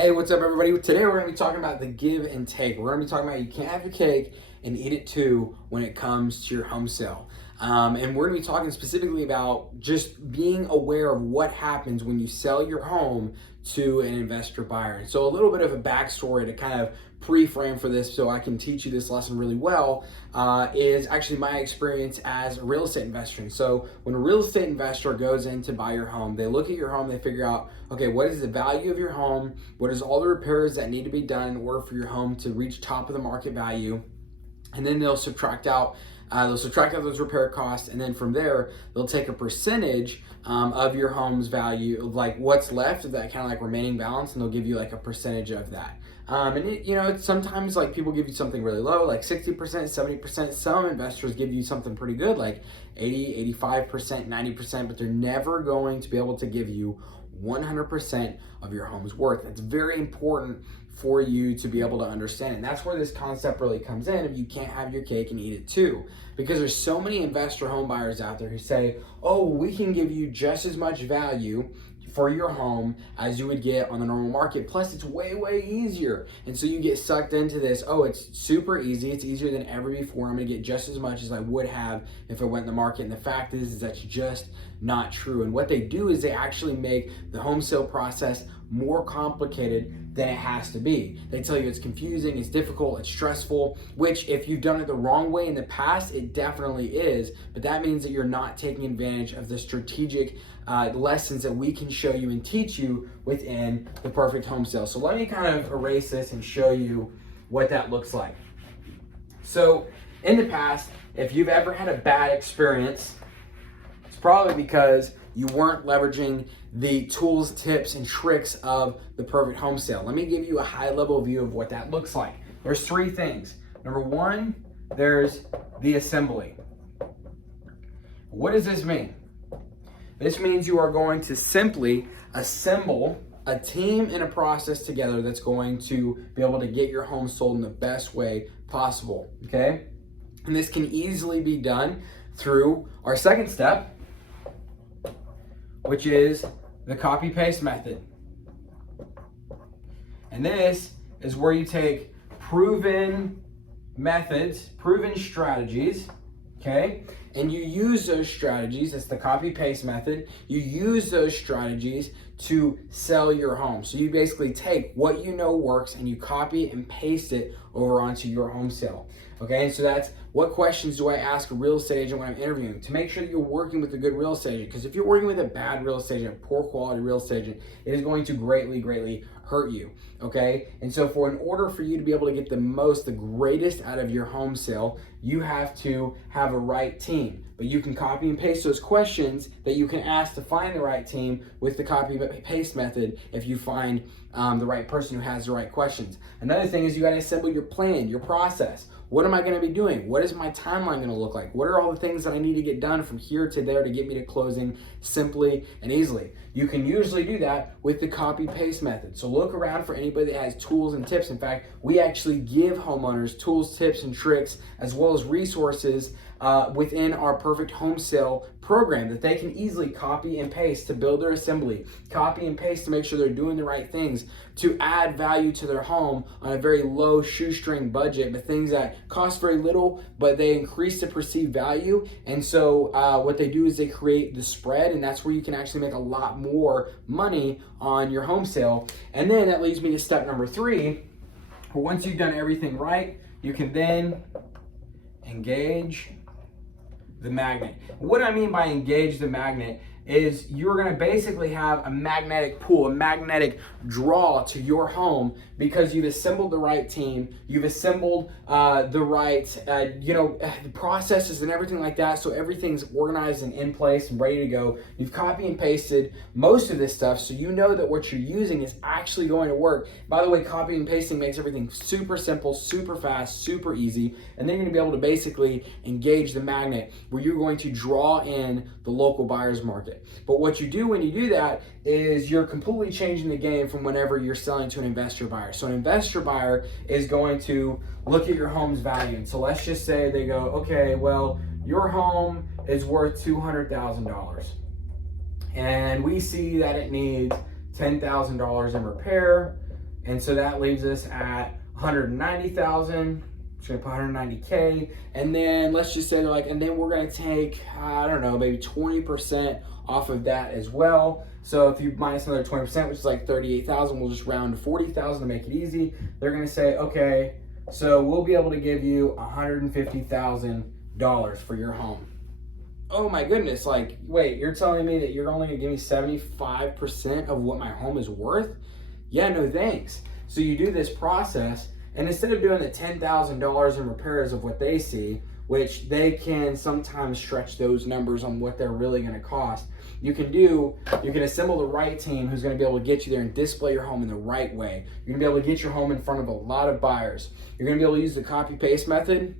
Hey, what's up, everybody? Today we're going to be talking about the give and take. We're going to be talking about you can't have your cake and eat it too when it comes to your home sale. And we're going to be talking specifically about just being aware of what happens when you sell your home to an investor buyer. And so a little bit of a backstory to kind of pre-frame for this so I can teach you this lesson really well is actually my experience as a real estate investor. And so when a real estate investor goes in to buy your home, they look at your home, they figure out, okay, what is the value of your home? What is all the repairs that need to be done in order for your home to reach top of the market value? And then they'll subtract out those repair costs, and then from there they'll take a percentage of your home's value, like what's left of that kind of like remaining balance, and they'll give you like a percentage of that. It's sometimes like people give you something really low, like 60%, 70%. Some investors give you something pretty good, like 80, 85%, 90%, but they're never going to be able to give you 100% of your home's worth. That's very important for you to be able to understand. And that's where this concept really comes in of you can't have your cake and eat it too. Because there's so many investor home buyers out there who say, oh, we can give you just as much value for your home as you would get on the normal market. Plus it's way, way easier. And so you get sucked into this, oh, it's super easy. It's easier than ever before. I'm gonna get just as much as I would have if I went in the market. And the fact is that's just not true. And what they do is they actually make the home sale process more complicated than it has to be. They tell you it's confusing, it's difficult, it's stressful, which if you've done it the wrong way in the past, it definitely is, but that means that you're not taking advantage of the strategic lessons that we can show you and teach you within the perfect home sale. So let me kind of erase this and show you what that looks like. So in the past, if you've ever had a bad experience, it's probably because you weren't leveraging the tools, tips, and tricks of the perfect home sale. Let me give you a high-level view of what that looks like. There's three things. Number one, there's the assembly. What does this mean? This means you are going to simply assemble a team and a process together that's going to be able to get your home sold in the best way possible, okay? And this can easily be done through our second step, which is the copy-paste method. And this is where you take proven methods, proven strategies, okay? And you use those strategies, that's the copy-paste method, you use those strategies to sell your home. So you basically take what you know works and you copy and paste it over onto your home sale. Okay, and so that's what questions do I ask a real estate agent when I'm interviewing to make sure that you're working with a good real estate agent. Because if you're working with a bad real estate agent, poor quality real estate agent, it is going to greatly, greatly hurt you. Okay, and so in order for you to be able to get the greatest out of your home sale, you have to have a right team. But you can copy and paste those questions that you can ask to find the right team with the copy and paste method if you find the right person who has the right questions. Another thing is you got to assemble your plan, your process. What am I going to be doing? What is my timeline going to look like? What are all the things that I need to get done from here to there to get me to closing simply and easily? You can usually do that with the copy-paste method. So look around for anybody that has tools and tips. In fact, we actually give homeowners tools, tips, and tricks, as well as resources within our perfect home sale program that they can easily copy and paste to build their assembly, copy and paste to make sure they're doing the right things, to add value to their home on a very low shoestring budget, but things that cost very little, but they increase the perceived value. And so what they do is they create the spread, and that's where you can actually make a lot more money on your home sale. And then that leads me to step number three. Once you've done everything right, you can then engage the magnet. What I mean by engage the magnet is you're going to basically have a magnetic pull, a magnetic draw to your home because you've assembled the right team, you've assembled the right, the processes and everything like that, so everything's organized and in place and ready to go. You've copy and pasted most of this stuff, so you know that what you're using is actually going to work. By the way, copy and pasting makes everything super simple, super fast, super easy, and then you're going to be able to basically engage the magnet where you're going to draw in the local buyer's market. But what you do when you do that is you're completely changing the game from whenever you're selling to an investor buyer. So an investor buyer is going to look at your home's value. And so let's just say they go, okay, well, your home is worth $200,000. And we see that it needs $10,000 in repair, And so that leaves us at 190,000. Just gonna put 190K, and then let's just say they're like, and then we're gonna take, I don't know, maybe 20% off of that as well. So if you minus another 20%, which is like 38,000, we'll just round to 40,000 to make it easy. They're gonna say, okay, so we'll be able to give you $150,000 for your home. Oh my goodness, like, wait, you're telling me that you're only gonna give me 75% of what my home is worth? Yeah, no thanks. So you do this process, and instead of doing the $10,000 in repairs of what they see, which they can sometimes stretch those numbers on what they're really going to cost, you can assemble the right team who's going to be able to get you there and display your home in the right way. You're going to be able to get your home in front of a lot of buyers. You're going to be able to use the copy-paste method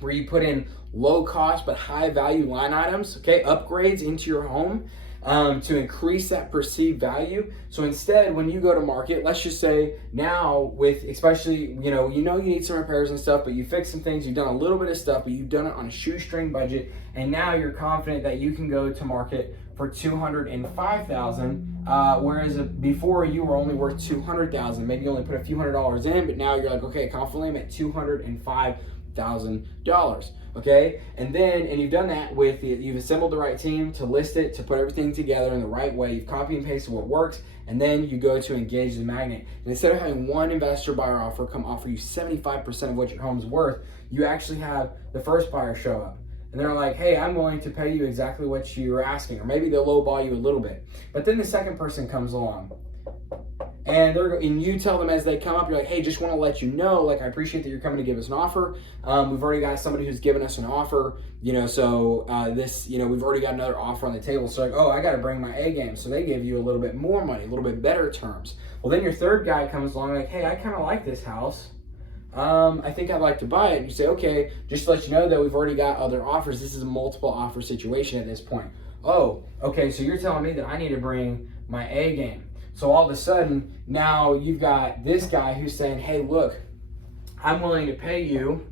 where you put in low cost but high value line items, okay, upgrades into your home, to increase that perceived value. So instead, when you go to market, let's just say now with, especially, you need some repairs and stuff, but you fixed some things, you've done a little bit of stuff, but you've done it on a shoestring budget, and now you're confident that you can go to market for $205,000, whereas before you were only worth $200,000. Maybe you only put a few $100s in, but now you're like, okay, confidently I'm at $205,000. Okay, and you've done that with you've assembled the right team to list it, to put everything together in the right way. You've copy and pasted what works, and then you go to engage the magnet. And instead of having one investor buyer offer come offer you 75% of what your home's worth, you actually have the first buyer show up. And they're like, hey, I'm willing to pay you exactly what you're asking, or maybe they'll lowball you a little bit. But then the second person comes along, and you tell them as they come up, you're like, hey, just want to let you know, like, I appreciate that you're coming to give us an offer. We've already got somebody who's given us an offer, we've already got another offer on the table. So like, oh, I got to bring my A game. So they give you a little bit more money, a little bit better terms. Well, then your third guy comes along like, hey, I kind of like this house. I think I'd like to buy it. And you say, okay, just to let you know that we've already got other offers. This is a multiple offer situation at this point. Oh, okay, so you're telling me that I need to bring my A game. So all of a sudden, now you've got this guy who's saying, hey, look, I'm willing to pay you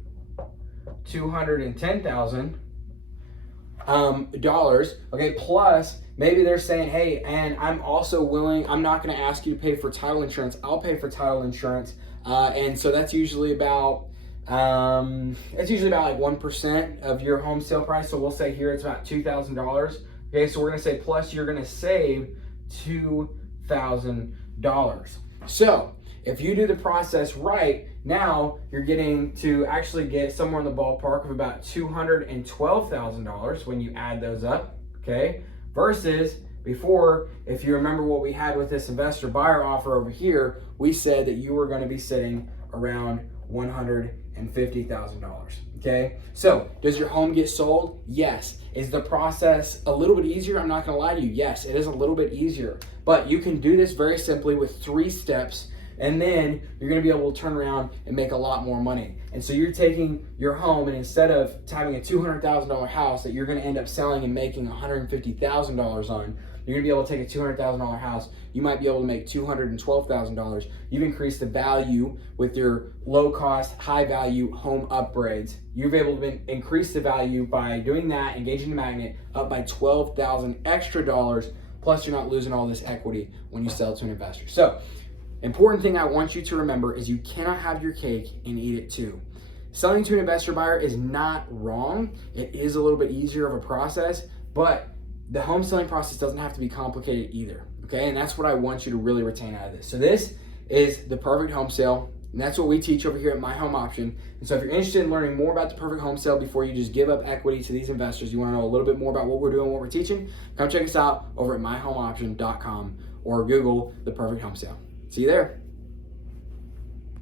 $210,000, okay, plus maybe they're saying, hey, and I'm also willing, I'm not going to ask you to pay for title insurance, I'll pay for title insurance, and so that's usually about like 1% of your home sale price. So we'll say here it's about $2,000. Okay, so we're going to say plus you're going to save $2,000. So if you do the process right, now you're getting to actually get somewhere in the ballpark of about $212,000 when you add those up, okay? Versus before, if you remember what we had with this investor buyer offer over here, we said that you were going to be sitting around $150,000, okay? So does your home get sold? Yes. Is the process a little bit easier? I'm not going to lie to you. Yes, it is a little bit easier, but you can do this very simply with 3 steps, and then you're going to be able to turn around and make a lot more money. And so you're taking your home, and instead of having a $200,000 house that you're going to end up selling and making $150,000 on, you're going to be able to take a $200,000 house. You might be able to make $212,000. You've increased the value with your low-cost, high-value home upgrades. You've been able to increase the value by doing that, engaging the magnet, up by $12,000 extra dollars. Plus, you're not losing all this equity when you sell to an investor. So, important thing I want you to remember is you cannot have your cake and eat it too. Selling to an investor buyer is not wrong. It is a little bit easier of a process, but the home selling process doesn't have to be complicated either, okay? And that's what I want you to really retain out of this. So this is the perfect home sale, and that's what we teach over here at My Home Option. And so if you're interested in learning more about the perfect home sale before you just give up equity to these investors, you want to know a little bit more about what we're doing, what we're teaching, come check us out over at myhomeoption.com or Google the perfect home sale. See you there.